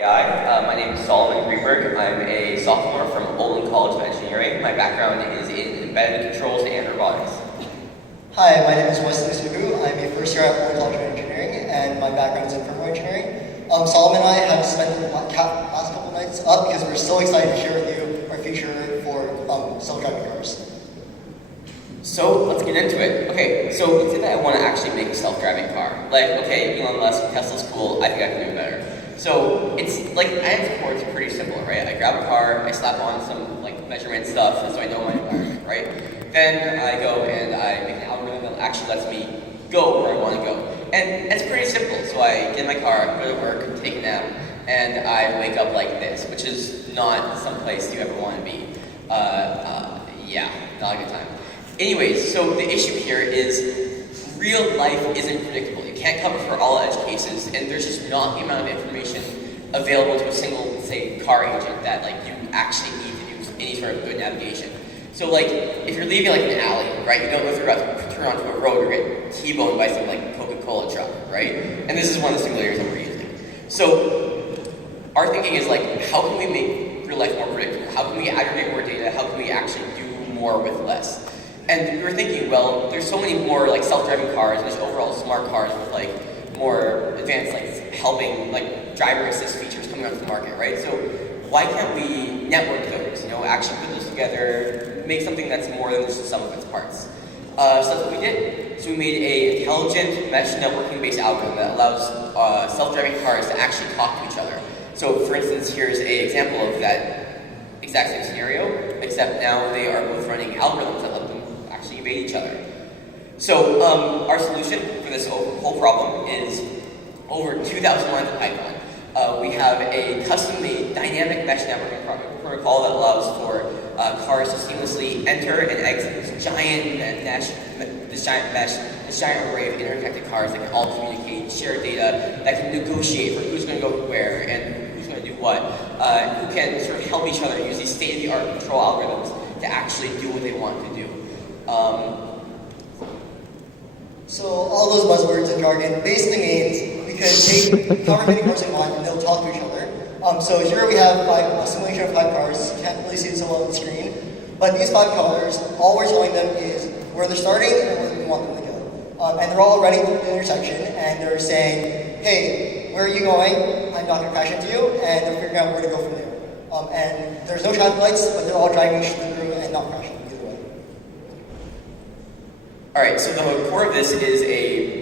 AI. My name is Solomon Greenberg. I'm a sophomore from Olin College of Engineering. My background is in embedded controls and robotics. Hi, my name is Soo-Hoo. I'm a first year at Olin College of Engineering, and my background is in firmware engineering. Solomon and I have spent the last couple nights up because we're so excited to share with you our future for self-driving cars. So let's get into it. Okay, so let's say that I want to actually make a self-driving car. Like, okay, Elon Musk, Tesla's cool, I think I can do it better. So it's like, at its core, it's pretty simple, right? I grab a car, I slap on some like measurement stuff so I know my environment, right? Then I go and I make an algorithm that actually lets me go where I want to go. And it's pretty simple. So I get in my car, go to work, take a nap, and I wake up like this, which is not someplace you ever want to be. Yeah, not a good time. Anyways, so the issue here is real life isn't predictable. You can't cover for all edge cases, and there's just not the amount of information available to a single, say, car agent that like you actually need to do any sort of good navigation. So like, if you're leaving like an alley, right, you don't know if you're about to turn onto a road or get T-boned by some like Coca-Cola truck, right? And this is one of the simulators that we're using. So our thinking is like, how can we make real life more predictable? How can we aggregate more data? How can we actually do more with less? And we were thinking, well, there's so many more like self-driving cars and just overall smart cars with like more advanced like helping like driver assist features coming onto the market, right? So why can't we network those? You know, actually put those together, make something that's more than just the sum of its parts. So that's what we did. So we made an intelligent mesh networking-based algorithm that allows self-driving cars to actually talk to each other. So for instance, here's an example of that exact same scenario, except now they are both running algorithms that let them actually evade each other. So our solution for this whole problem is over 2,000 lines of Python. We have a custom-made dynamic mesh networking protocol that allows for cars to seamlessly enter and exit this giant mesh, this giant array of interconnected cars that can all communicate, share data, that can negotiate for who's going to go where and who's going to do what, who can sort of help each other use these state-of-the-art control algorithms to actually do what they want to do. So all those buzzwords and jargon basically means we could take however many cars we want and they'll talk to each other. So here we have a simulation of 5 cars. You can't really see it so well on the screen. But these 5 cars, all we're telling them is where they're starting and where we want them to go. And they're all running through the intersection and they're saying, hey, where are you going? I'm not going to crash into you. And they're figuring out where to go from there. And there's no traffic lights, but they're all driving through and not crashing. Alright, so the core of this is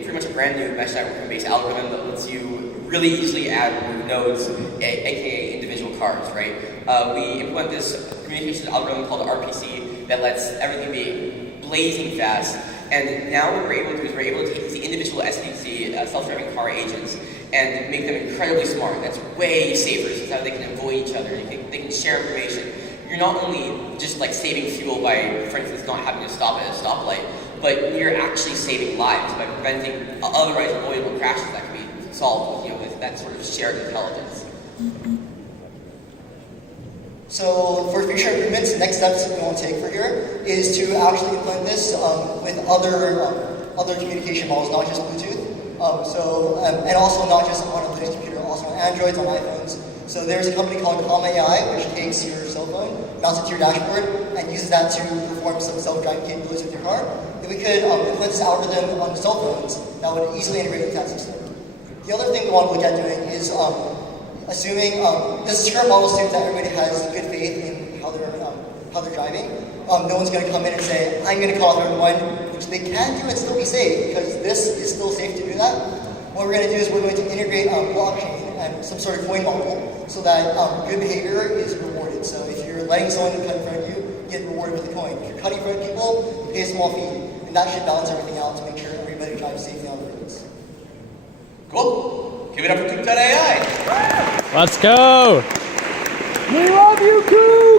pretty much a brand new mesh networking-based algorithm that lets you really easily add nodes, aka individual cars, right? We implement this communications algorithm called RPC that lets everything be blazing fast. And now what we're able to do is we're able to take these individual SDC, self-driving car agents, and make them incredibly smart. That's way safer, so that's how they can avoid each other. They can share information. You're not only just like saving fuel by, for instance, not having to stop at a stoplight, but you're actually saving lives by preventing otherwise avoidable crashes that can be solved with that sort of shared intelligence. So for future improvements, the next steps we want to take for here is to actually implement this with other communication models, not just Bluetooth. And also not just on a Linux computer, also on Androids, on iPhones. So there's a company called Coop.ai, which takes your cell phone, mounts it to your dashboard, and uses that to perform some self-driving capabilities with your car. Then we could implement this algorithm on cell phones that would easily integrate with that system. The other thing we want to look at doing is assuming this current model assumes that everybody has good faith in how they're driving. No one's going to come in and say, I'm going to call everyone, which they can do and still be safe, because this is still safe to do that. What we're going to do is we're going to integrate blockchain and some sort of coin model so that good behavior is rewarded. So if you're letting someone cut in front of you, you get rewarded with a coin. If you're cutting in front of people, you pay a small fee. And that should balance everything out to make sure everybody drives safely on the roads. Cool. Give it up for Coop.ai. Let's go. We love you, Coop.